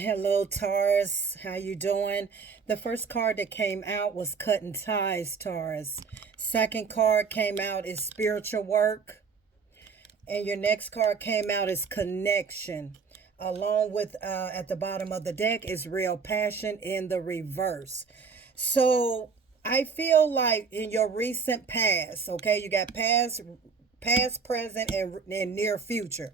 Hello, Taurus. How you doing? The first card that came out was Cutting Ties, Taurus. Second card came out is Spiritual Work. And your next card came out is Connection. Along with, at the bottom of the deck, is Real Passion in the reverse. So, I feel like in your recent past, okay, you got past, present, and near future.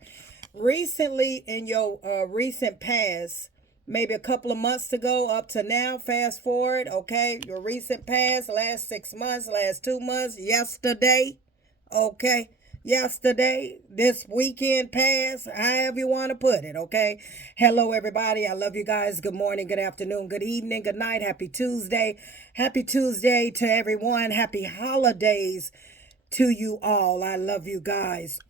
Recently, in your recent past, maybe a couple of months ago up to now, fast forward, okay, your recent past, last 6 months, last 2 months, yesterday, okay, yesterday, this weekend past, however you want to put it, okay. Hello, everybody. I love you guys. Good morning, good afternoon, good evening, good night. Happy Tuesday. Happy Tuesday to everyone. Happy holidays to you all. I love you guys.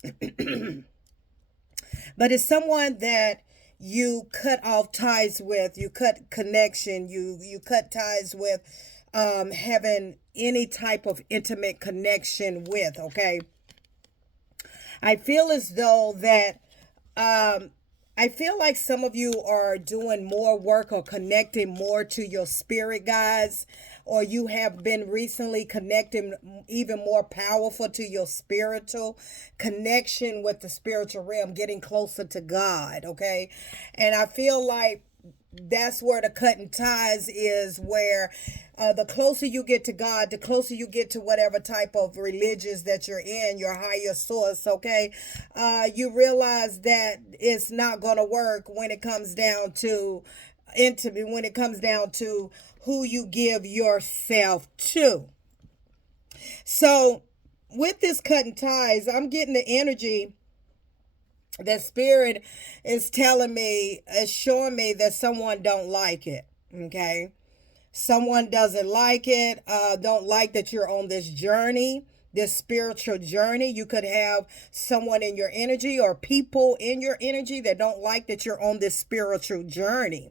But it's someone that you cut off ties with, you cut connection, you cut ties with, having any type of intimate connection with, okay? I feel as though that I feel like some of you are doing more work or connecting more to your spirit guides, or you have been recently connecting even more powerful to your spiritual connection with the spiritual realm, getting closer to God, okay? And I feel like that's where the cutting ties is, where the closer you get to God, the closer you get to whatever type of religions that you're in, your higher source, okay? You realize that it's not going to work when it comes down to intimate, when it comes down to who you give yourself to. So with this cutting ties, I'm getting the energy that spirit is telling me, is showing me that someone don't like it, okay? Someone doesn't like it, don't like that you're on this journey, this spiritual journey. You could have someone in your energy or people in your energy that don't like that you're on this spiritual journey.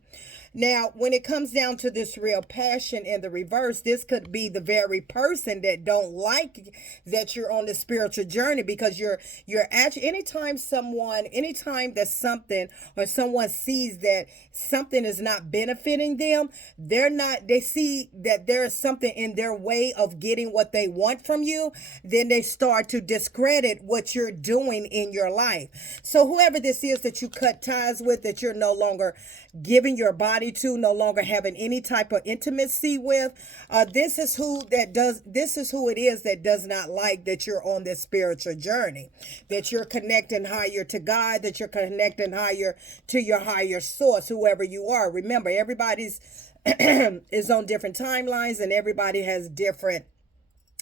Now, when it comes down to this real passion in the reverse, this could be the very person that don't like that you're on the spiritual journey, because you're actually, anytime that something or someone sees that something is not benefiting them, they see that there is something in their way of getting what they want from you, then they start to discredit what you're doing in your life. So whoever this is that you cut ties with, that you're no longer giving your body to, no longer having any type of intimacy with, this is who it is that does not like that you're on this spiritual journey, that you're connecting higher to God, that you're connecting higher to your higher source, whoever you are. Remember, everybody's is on different timelines, and everybody has different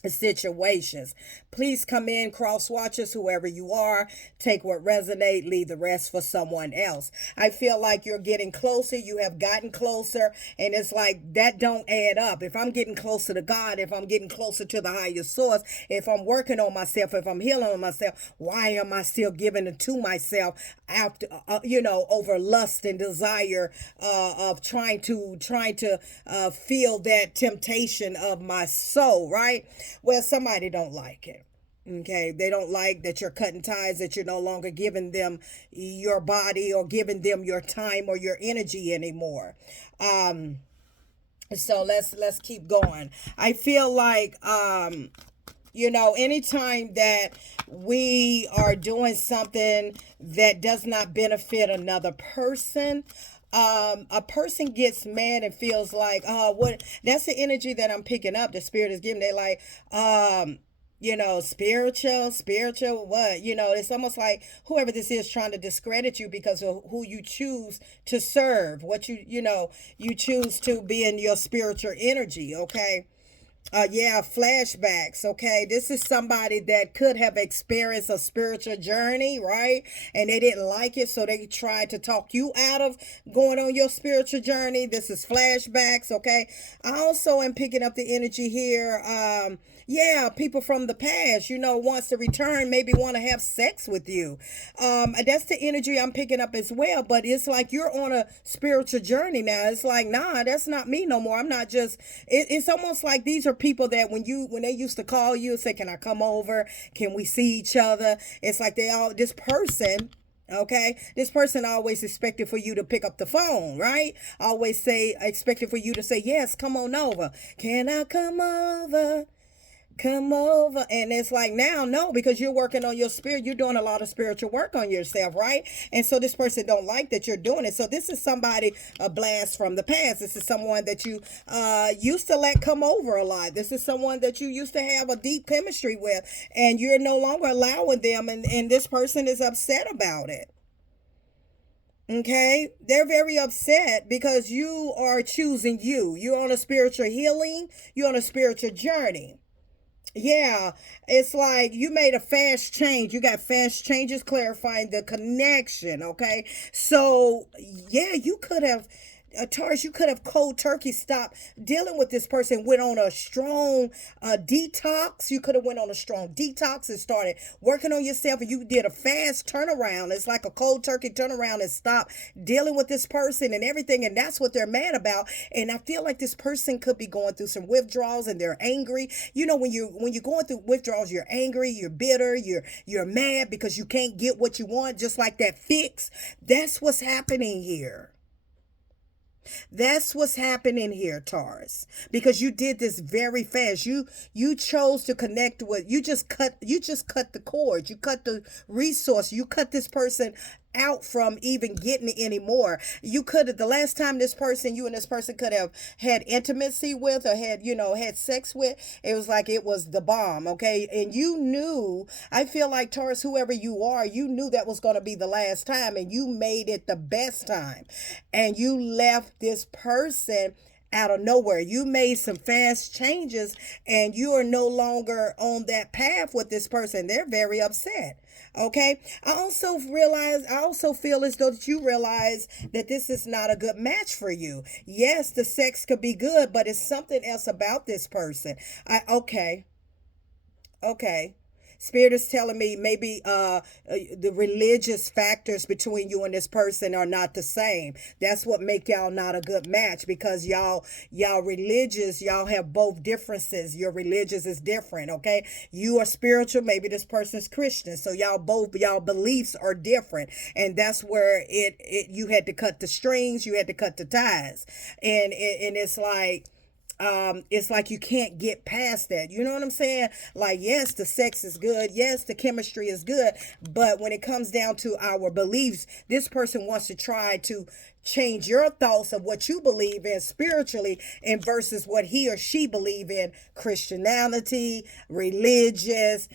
situations. Please come in, cross watchers, whoever you are. Take what resonate, leave the rest for someone else. I feel like you're getting closer. You have gotten closer, and it's like that don't add up. If I'm getting closer to God, if I'm getting closer to the higher source, if I'm working on myself, if I'm healing on myself, why am I still giving it to myself after over lust and desire, of trying to feel that temptation of my soul, right? Well, somebody don't like it. Okay, they don't like that you're cutting ties, that you're no longer giving them your body or giving them your time or your energy anymore. So let's keep going. I feel like anytime that we are doing something that does not benefit another person, a person gets mad and feels like, what, that's the energy that I'm picking up. The spirit is giving. They like, spiritual, what? It's almost like whoever this is trying to discredit you because of who you choose to serve, what you choose to be in your spiritual energy, okay? Yeah, flashbacks. Okay, this is somebody that could have experienced a spiritual journey, right? And they didn't like it, so they tried to talk you out of going on your spiritual journey. This is flashbacks. Okay, I also am picking up the energy here. Yeah, people from the past, wants to return, maybe want to have sex with you. That's the energy I'm picking up as well. But it's like you're on a spiritual journey now. It's like, nah, that's not me no more. I'm not just. It's almost like these are people that when they used to call you and say, "Can I come over? Can we see each other?" It's like this person Okay, this person always expected for you to pick up the phone, right? Always say expected for you to say yes, come on over. Can I come over? Come over. And it's like, now no, because you're working on your spirit. You're doing a lot of spiritual work on yourself, right? And so this person don't like that you're doing it. So this is somebody, a blast from the past. This is someone that you used to let come over a lot. This is someone that you used to have a deep chemistry with, and you're no longer allowing them, and this person is upset about it. Okay, they're very upset because you are choosing you. You're on a spiritual healing, you're on a spiritual journey. Yeah, it's like you made a fast change. You got fast changes clarifying the connection, okay? So, yeah, you could have, Taurus, you could have cold turkey stopped dealing with this person, went on a strong detox. You could have went on a strong detox and started working on yourself, and you did a fast turnaround. It's like a cold turkey turnaround and stop dealing with this person and everything, and that's what they're mad about. And I feel like this person could be going through some withdrawals and they're angry. You know, when you're going through withdrawals, you're angry, you're bitter, you're mad because you can't get what you want, just like that fix. That's what's happening here. That's what's happening here, Taurus. Because you did this very fast. You chose to connect with, you just cut the cord. You cut the resource. You cut this person out from even getting it anymore. You could have, the last time this person, you and this person could have had intimacy with, or had, had sex with, it was like it was the bomb, okay? And you knew, I feel like, Taurus, whoever you are, you knew that was going to be the last time, and you made it the best time. And you left this person out of nowhere. You made some fast changes, and you are no longer on that path with this person. They're very upset. Okay. I also feel as though that you realize that this is not a good match for you. Yes, the sex could be good, but it's something else about this person. Okay. Okay. Spirit is telling me maybe the religious factors between you and this person are not the same. That's what make y'all not a good match, because y'all religious, y'all have both differences. Your religious is different, okay? You are spiritual, maybe this person's Christian. So y'all beliefs are different. And that's where it you had to cut the strings, you had to cut the ties. And it's like you can't get past that. You know what I'm saying? Like, yes, the sex is good. Yes, the chemistry is good. But when it comes down to our beliefs, this person wants to try to change your thoughts of what you believe in spiritually, and versus what he or she believe in Christianity, religious,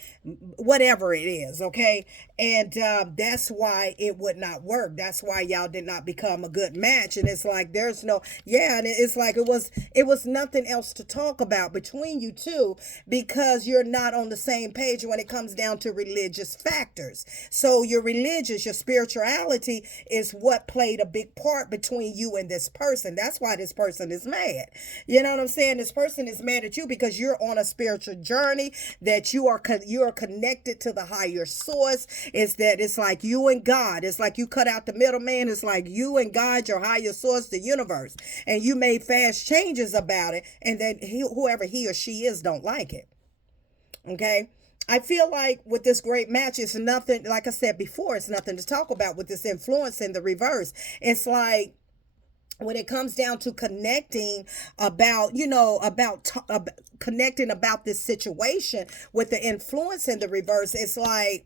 whatever it is, okay? And that's why it would not work. That's why y'all did not become a good match. And it's like there's no, yeah, and it's like it was nothing else to talk about between you two, because you're not on the same page when it comes down to religious factors. So your religious, your spirituality is what played a big part between you and this person. That's why this person is mad. You know what I'm saying? This person is mad at you because you're on a spiritual journey, that you are connected to the higher source. It's that it's like you and God. It's like you cut out the middleman. It's like you and God, your higher source, the universe, and you made fast changes about it, and then whoever he or she is don't like it. Okay. I feel like with this great match, it's nothing, like I said before, it's nothing to talk about with this influence in the reverse. It's like, when it comes down to connecting about, connecting about this situation with the influence in the reverse, it's like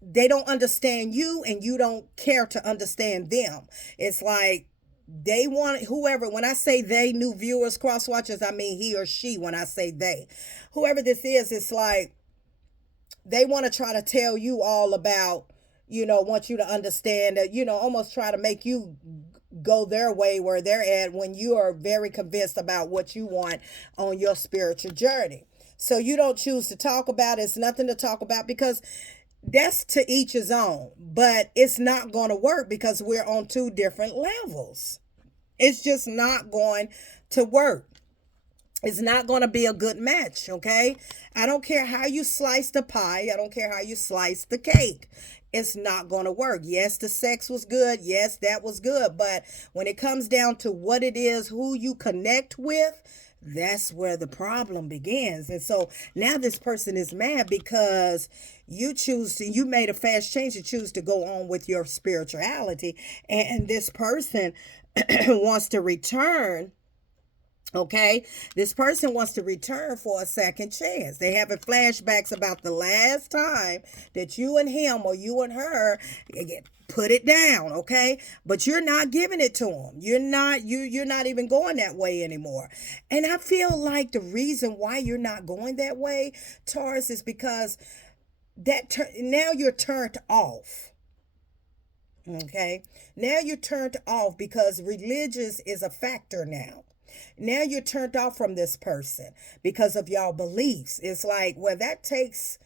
they don't understand you and you don't care to understand them. It's like they want whoever, when I say they, new viewers, cross watchers, I mean he or she. When I say they, whoever this is, it's like they want to try to tell you all about, want you to understand that, almost try to make you go their way where they're at, when you are very convinced about what you want on your spiritual journey. So you don't choose to talk about it. It's nothing to talk about, because that's to each his own. But it's not going to work because we're on two different levels. It's just not going to work. It's not going to be a good match, okay? I don't care how you slice the pie. I don't care how you slice the cake. It's not going to work. Yes, the sex was good. Yes, that was good. But when it comes down to what it is, who you connect with, that's where the problem begins. And so now this person is mad because you made a fast change to choose to go on with your spirituality, and this person wants to return. Okay, this person wants to return for a second chance. They having flashbacks about the last time that you and him or you and her put it down. Okay, but you're not giving it to them. You're not even going that way anymore. And I feel like the reason why you're not going that way, Taurus, is because now you're turned off. Okay, now you're turned off because religious is a factor now. Now you're turned off from this person because of y'all beliefs. It's like, well, that takes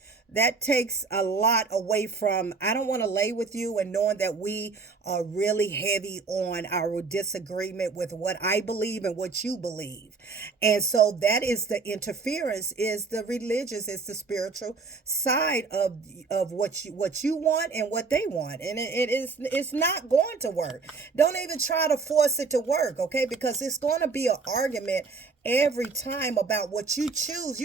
a lot away from, I don't want to lay with you, and knowing that we are really heavy on our disagreement with what I believe and what you believe. And so that is the interference, is the religious, is the spiritual side of what you want and what they want. And it's not going to work. Don't even try to force it to work, okay? Because it's going to be an argument every time about what you choose.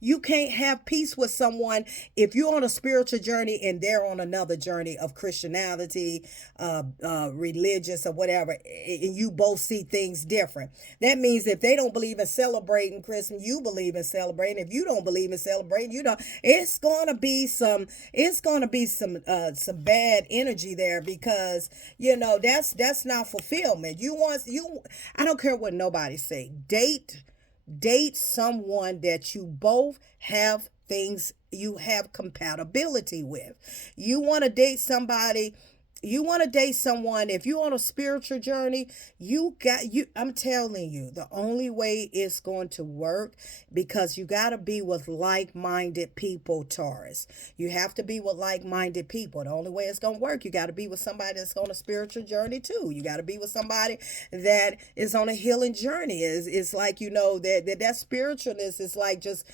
You can't have peace with someone if you're on a spiritual journey and they're on another journey of Christianity, religious or whatever, and you both see things different. That means if they don't believe in celebrating Christmas, you believe in celebrating. If you don't believe in celebrating, you don't. It's gonna be some bad energy there, because that's not fulfillment. I don't care what nobody say. Date someone that you both have things, you have compatibility with. You want to date somebody, you want to date someone, if you're on a spiritual journey, I'm telling you, the only way it's going to work, because you got to be with like-minded people, Taurus. You have to be with like-minded people. The only way it's going to work, you got to be with somebody that's on a spiritual journey too. You got to be with somebody that is on a healing journey. It's like, that spiritualness is like just,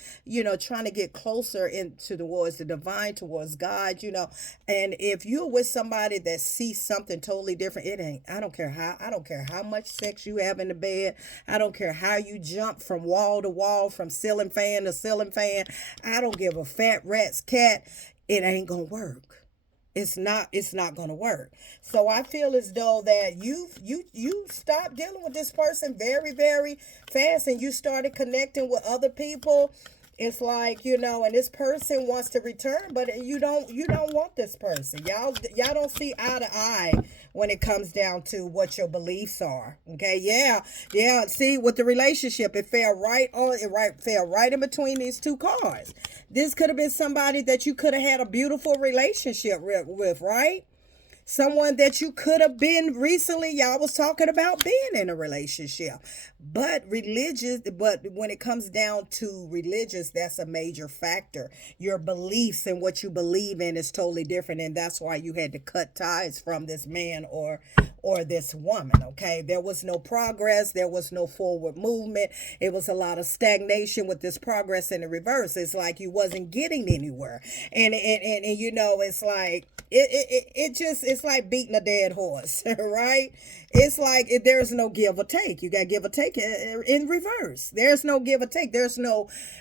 trying to get closer towards the divine, towards God, and if you're with somebody that see something totally different, I don't care how much sex you have in the bed. I don't care how you jump from wall to wall, from ceiling fan to ceiling fan. I don't give a fat rat's cat. It ain't gonna work. It's not gonna work. So I feel as though that you stopped dealing with this person very, very fast, and you started connecting with other people. It's like, and this person wants to return, but you don't want this person. Y'all don't see eye to eye when it comes down to what your beliefs are. Okay, yeah. See, with the relationship, it fell right in between these two cards. This could have been somebody that you could have had a beautiful relationship with, right? Someone that you could have been recently. Y'all was talking about being in a relationship. But when it comes down to religious, that's a major factor. Your beliefs and what you believe in is totally different. And that's why you had to cut ties from this man or this woman. Okay. There was no progress. There was no forward movement. It was a lot of stagnation with this progress in the reverse. It's like you wasn't getting anywhere. And it's like, it's like beating a dead horse, right? It's like there's no give or take. You got to give or take in reverse. There's no give or take.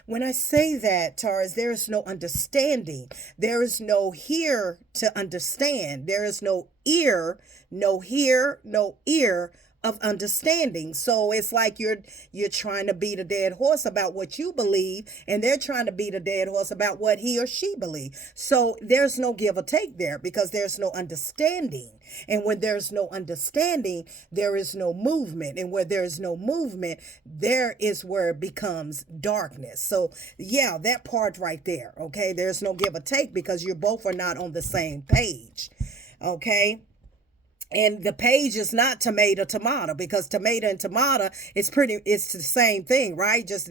When I say that, Taurus, there is no understanding. There is no hear to understand. There is no ear, no hear, no ear of understanding. So it's like you're trying to beat a dead horse about what you believe, and they're trying to beat a dead horse about what he or she believes. So there's no give or take there, because there's no understanding. And when there's no understanding, there is no movement. And where there is no movement, there is where it becomes darkness. So yeah, that part right there. Okay, there's no give or take, because you both are not on the same page. Okay. And the page is not tomato, because tomato and tomato it's the same thing, right? Just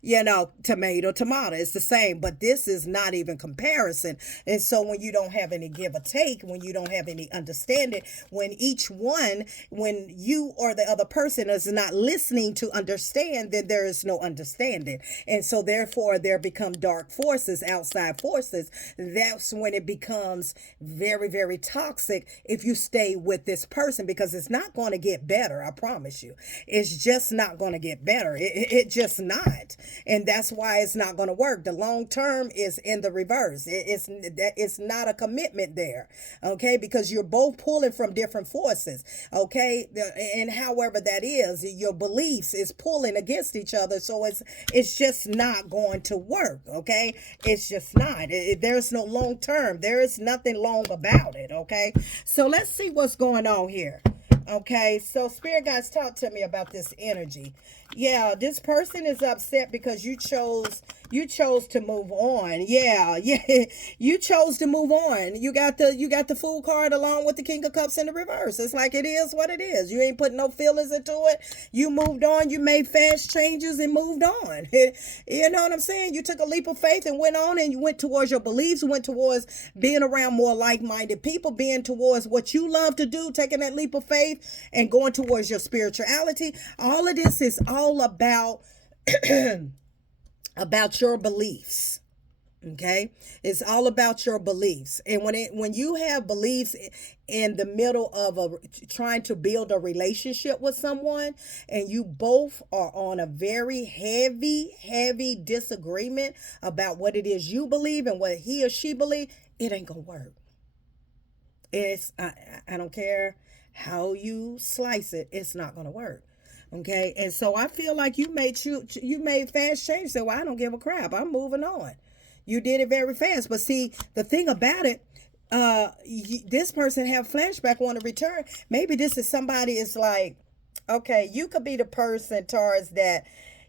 tomato, it's the same, but this is not even comparison. And so when you don't have any give or take, when you don't have any understanding, when you or the other person is not listening to understand, then there is no understanding. And so therefore there become dark forces, outside forces. That's when it becomes very, very toxic, if you stay with this person because it's not going to get better. I promise you. It's just not going to get better. It just not. And that's why it's not going to work. The long term is in the reverse. It's not a commitment there. Okay. Because you're both pulling from different forces. Okay. And however that is, your beliefs is pulling against each other. So it's just not going to work. Okay. It's just not. There's no long term. There is nothing long about it. Okay. So let's see what's going on here. Okay, so spirit guides, talk to me about this energy. Yeah, this person is upset because you chose to move on. Yeah, you chose to move on. You got the Fool card along with the King of Cups in the reverse. It's like it is what it is. You ain't putting no feelings into it. You moved on. You made fast changes and moved on. You know what I'm saying? You took a leap of faith and went on, and you went towards your beliefs, went towards being around more like-minded people, being towards what you love to do, taking that leap of faith and going towards your spirituality. All of this is all about about your beliefs. Okay, it's all about your beliefs. And when you have beliefs in the middle of trying to build a relationship with someone, and you both are on a very heavy disagreement about what it is you believe and what he or she believe, it ain't gonna work. I don't care how you slice it, it's not gonna work. Okay, and so I feel like you made fast change. So I don't give a crap. I'm moving on. You did it very fast. But see, the thing about it, this person have flashback, want to return. Maybe this is somebody is like, okay, you could be the person, Taurus, that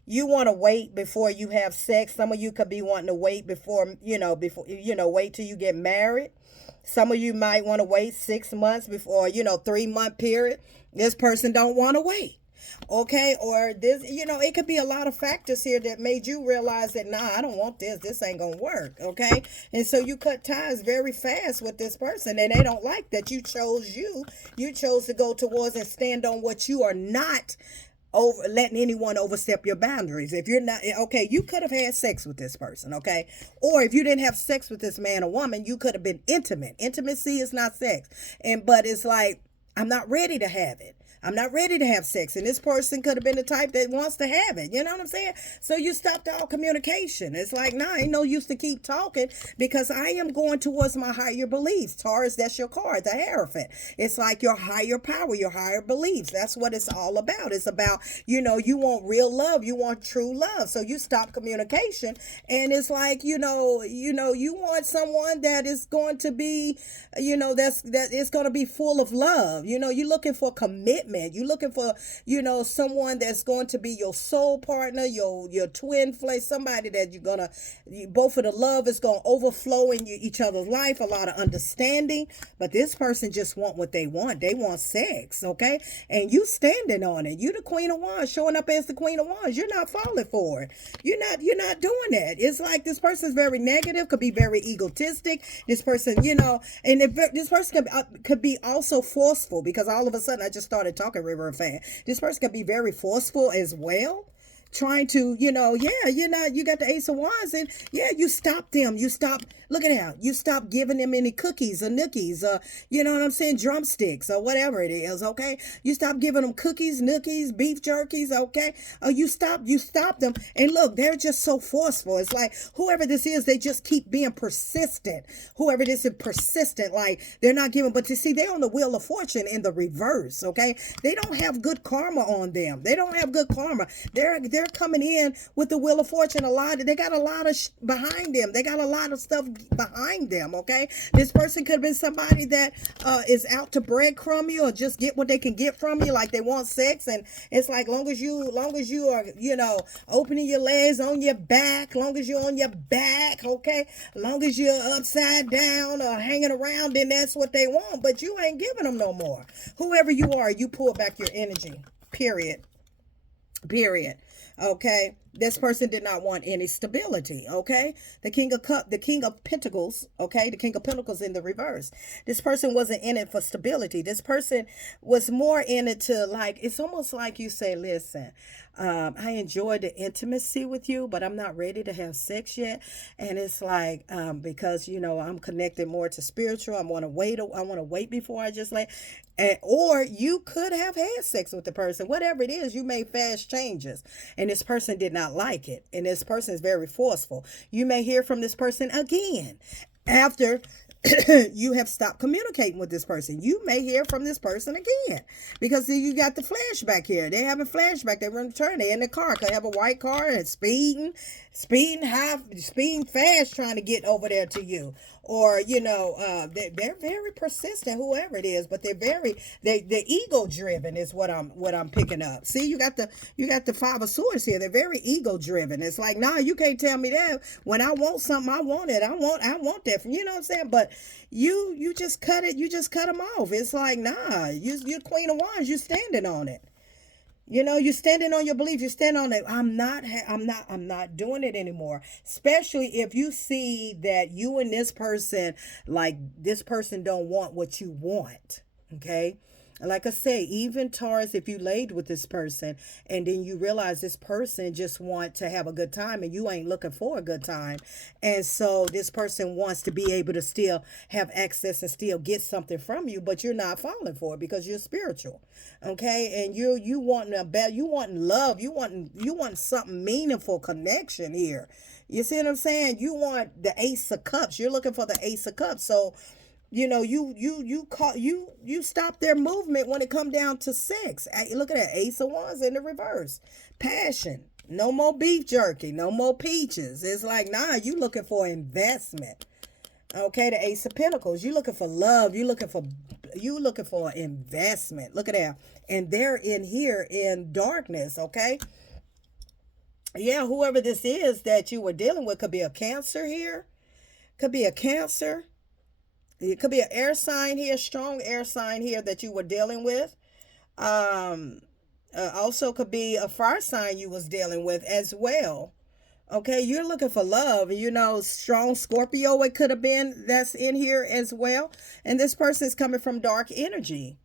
you want to wait before you have sex. Some of you could be wanting to wait before wait till you get married. Some of you might want to wait 6 months before, 3-month period. This person don't want to wait. Okay, or this, it could be a lot of factors here that made you realize that, nah, I don't want this. This ain't gonna work. Okay, and so you cut ties very fast with this person, and they don't like that you chose to go towards and stand on what you are not over letting anyone overstep your boundaries. If you're not okay, you could have had sex with this person, okay? Or if you didn't have sex with this man or woman, you could have been intimate. Intimacy is not sex. But it's like, I'm not ready to have it. I'm not ready to have sex. And this person could have been the type that wants to have it. You know what I'm saying? So you stopped all communication. It's like, nah, ain't no use to keep talking because I am going towards my higher beliefs. Taurus, that's your card, the Hierophant. It's like your higher power, your higher beliefs. That's what it's all about. It's about, you want real love. You want true love. So you stop communication. And it's like, you want someone that is going to be, that is going to be full of love. You're looking for commitment. You're looking for, someone that's going to be your soul partner, your twin flame, somebody that both of the love is going to overflow in each other's life, a lot of understanding. But this person just want what they want. They want sex, okay? And you standing on it. You the Queen of Wands, showing up as the Queen of Wands. You're not falling for it. You're not doing that. It's like this person's very negative, could be very egotistic. This person, and this person could be also forceful, because all of a sudden I just started talking River fan. This person can be very forceful as well. Trying to, you got the Ace of Wands, and you stop them. You stop, look at how, you stop giving them any cookies or nookies, you know what I'm saying, drumsticks or whatever it is, okay? You stop giving them cookies, nookies, beef jerkies, okay? You stop them, and look, they're just so forceful. It's like, whoever this is, they just keep being persistent. Whoever this is persistent, like, they're not giving, but you see, they're on the Wheel of Fortune in the reverse, okay? They don't have good karma on them. They don't have good karma. They're coming in with the Wheel of Fortune they got a lot of behind them. They got a lot of stuff behind them, okay? This person could have been somebody that is out to breadcrumb you or just get what they can get from you, like they want sex, and it's like, long as you are, opening your legs on your back, long as you're on your back, okay? Long as you're upside down or hanging around, then that's what they want, but you ain't giving them no more. Whoever you are, you pull back your energy, period. Okay, this person did not want any stability. Okay, the king of pentacles. Okay, the king of pentacles in the reverse. This person wasn't in it for stability. This person was more in it to, like, it's almost like you say, listen, I enjoy the intimacy with you, but I'm not ready to have sex yet. And it's like, because, I'm connected more to spiritual. I want to wait before I just like, or you could have had sex with the person, whatever it is, you made fast changes and this person did not like it. And this person is very forceful. You may hear from this person again after you have stopped communicating with this person. You may hear from this person again because you got the flashback here. They have a flashback. They run turn. They in the car. They have a white car and speeding fast, trying to get over there to you. Or they're very persistent, whoever it is, but they're ego driven is what I'm picking up. See, you got the Five of Swords here. They're very ego driven. It's like, nah, you can't tell me that. When I want something, I want it. I want that from you know what I'm saying. But you just cut it. You just cut them off. It's like, nah, you're Queen of Wands. You standing on it. You're standing on your belief. You stand on it. I'm not doing it anymore. Especially if you see that you and this person, like this person don't want what you want. Okay. Like I say, even Taurus, if you laid with this person and then you realize this person just want to have a good time and you ain't looking for a good time. And so this person wants to be able to still have access and still get something from you, but you're not falling for it because you're spiritual. Okay. And you want love. You want something meaningful connection here. You see what I'm saying? You want the Ace of Cups. You're looking for the Ace of Cups. So you stop their movement when it come down to sex. Look at that, Ace of Wands in the reverse. Passion. No more beef jerky. No more peaches. It's like, nah, you looking for investment. Okay, the Ace of Pentacles. You looking for love. You looking for investment. Look at that. And they're in here in darkness. Okay. Yeah, whoever this is that you were dealing with could be a Cancer here. Could be a Cancer. It could be an air sign here, strong air sign here that you were dealing with. Also could be a fire sign you was dealing with as well. Okay, you're looking for love. Strong Scorpio it could have been that's in here as well. And this person is coming from dark energy.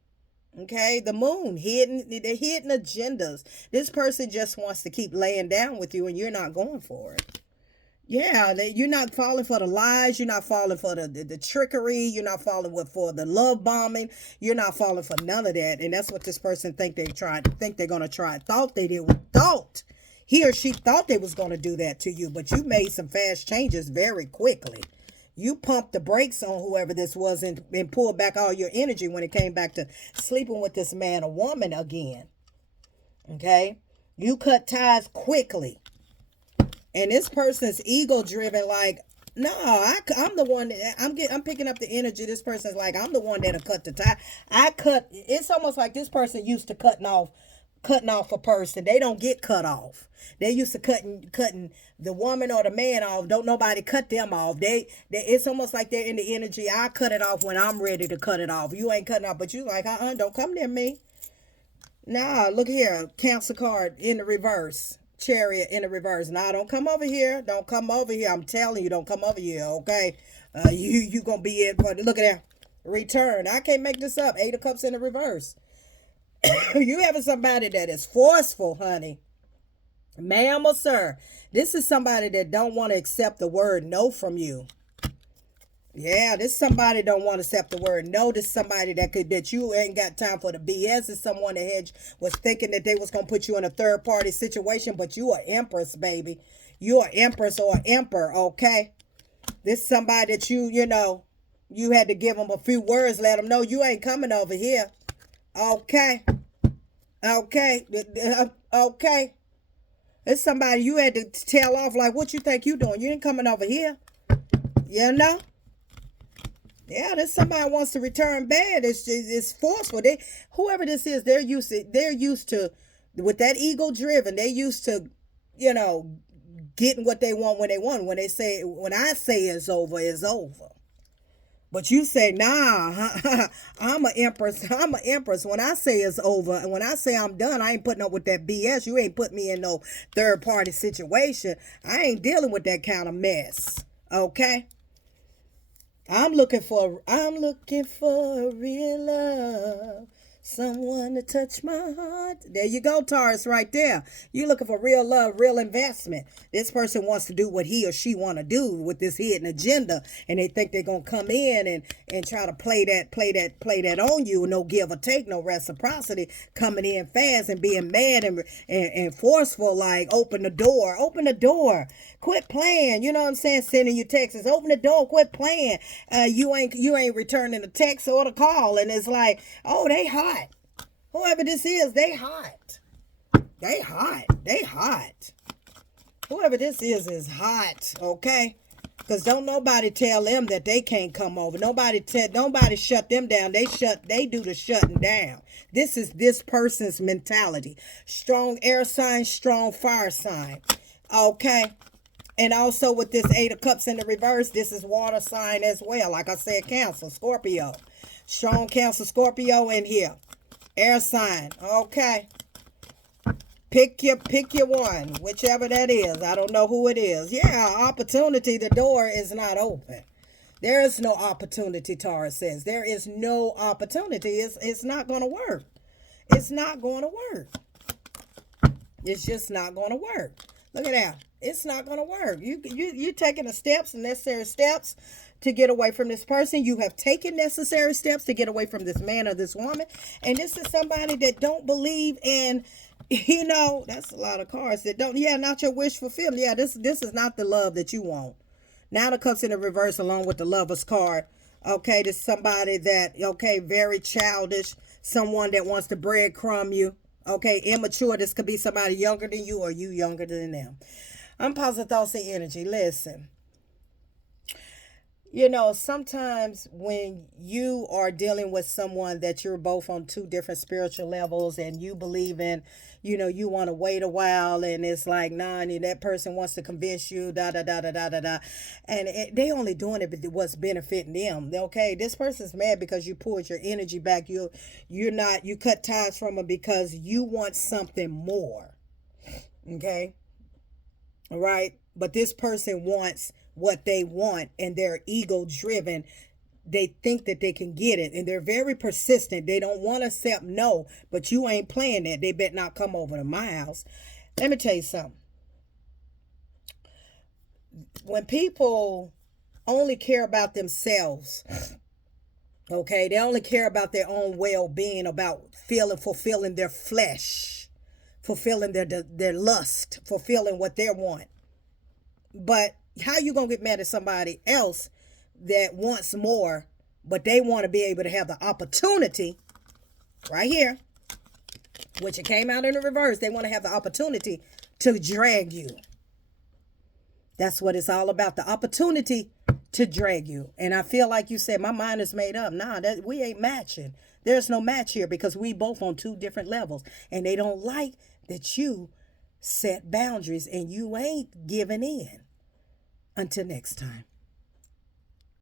Okay, the moon, the hidden agendas. This person just wants to keep laying down with you and you're not going for it. Yeah, you're not falling for the lies. You're not falling for the trickery. You're not falling for the love bombing. You're not falling for none of that. And that's what this person think they're going to try. Thought he or she thought they was going to do that to you, but you made some fast changes very quickly. You pumped the brakes on whoever this was and pulled back all your energy when it came back to sleeping with this man or woman again. Okay? You cut ties quickly. And this person's ego driven, like, no, I'm the one that I'm picking up the energy. This person's like, I'm the one that'll cut the tie. It's almost like this person used to cutting off a person. They don't get cut off. They used to cutting the woman or the man off. Don't nobody cut them off. It's almost like they're in the energy. I cut it off when I'm ready to cut it off. You ain't cutting off, but you like, don't come near me. Nah, look here, Cancer card in the reverse. Chariot in the reverse. Nah, don't come over here. Don't come over here. I'm telling you, don't come over here, okay? You gonna be in, but look at that. Return. I can't make this up. 8 of Cups in the reverse. You having somebody that is forceful, honey. Ma'am or sir. This is somebody that don't want to accept the word no from you. Yeah, this somebody don't want to accept the word no. This somebody that you ain't got time for the BS. Is someone that was thinking that they was gonna put you in a third party situation, but you are empress, baby. You are empress or emperor, okay? This somebody that you had to give them a few words, let them know you ain't coming over here. Okay. Okay. It's somebody you had to tell off like, what you think you doing? You ain't coming over here. You know? Yeah, this somebody wants to return bad. It's forceful. Whoever this is, they're used to with that ego driven. They used to, getting what they want when they want. When I say it's over, it's over. But you say, nah, I'm an empress. I'm an empress. When I say it's over, and when I say I'm done, I ain't putting up with that BS. You ain't put me in no third party situation. I ain't dealing with that kind of mess. Okay? I'm looking for real love. Someone to touch my heart. There you go, Taurus, right there. You looking for real love, real investment. This person wants to do what he or she want to do with this hidden agenda, and they think they're gonna come in and try to play that on you. No give or take, no reciprocity. Coming in fast and being mad and forceful, like open the door. Quit playing. You know what I'm saying? Sending you texts. Open the door. Quit playing. You ain't returning the text or the call, and it's like, oh, they hot. Whoever this is, they hot. They hot. They hot. Whoever this is hot. Okay. Cause don't nobody tell them that they can't come over. Nobody shut them down. They do the shutting down. This is this person's mentality. Strong air sign, strong fire sign. Okay. And also with this 8 of Cups in the reverse, this is water sign as well. Like I said, Cancer, Scorpio. Strong Cancer, Scorpio in here. Air sign. Okay. Pick your one, whichever that is. I don't know who it is. Yeah, opportunity. The door is not open. There is no opportunity, Taurus says. There is no opportunity. It's not going to work. It's not going to work. It's just not going to work. Look at that. It's not going to work. You taking the steps, necessary steps to get away from this person. You have taken necessary steps to get away from this man or this woman. And this is somebody that don't believe in, that's a lot of cards that don't, not your wish fulfilled. Yeah, this is not the love that you want. Now the Cups in the reverse along with the Lover's card. Okay, this is somebody that, very childish, someone that wants to breadcrumb you. Okay, immature. This could be somebody younger than you or you younger than them. I'm positive thoughts and energy. Listen, sometimes when you are dealing with someone that you're both on two different spiritual levels and you believe in, you want to wait a while and it's like, nah, and that person wants to convince you, da, da, da, da, da, da, da. And they only doing it what's benefiting them. Okay, this person's mad because you pulled your energy back. You cut ties from them because you want something more. Okay. All right. But this person wants what they want and they're ego driven. They think that they can get it and they're very persistent. They don't want to accept no, but you ain't playing that. They better not come over to my house. Let me tell you something. When people only care about themselves, okay, they only care about their own well-being, about fulfilling their flesh, fulfilling their lust, fulfilling what they want. But how you gonna get mad at somebody else that wants more, but they want to be able to have the opportunity right here, which it came out in the reverse. They want to have the opportunity to drag you. That's what it's all about, the opportunity to drag you. And I feel like you said, my mind is made up. Nah, we ain't matching. There's no match here because we both on two different levels. And they don't like that you set boundaries and you ain't giving in. Until next time.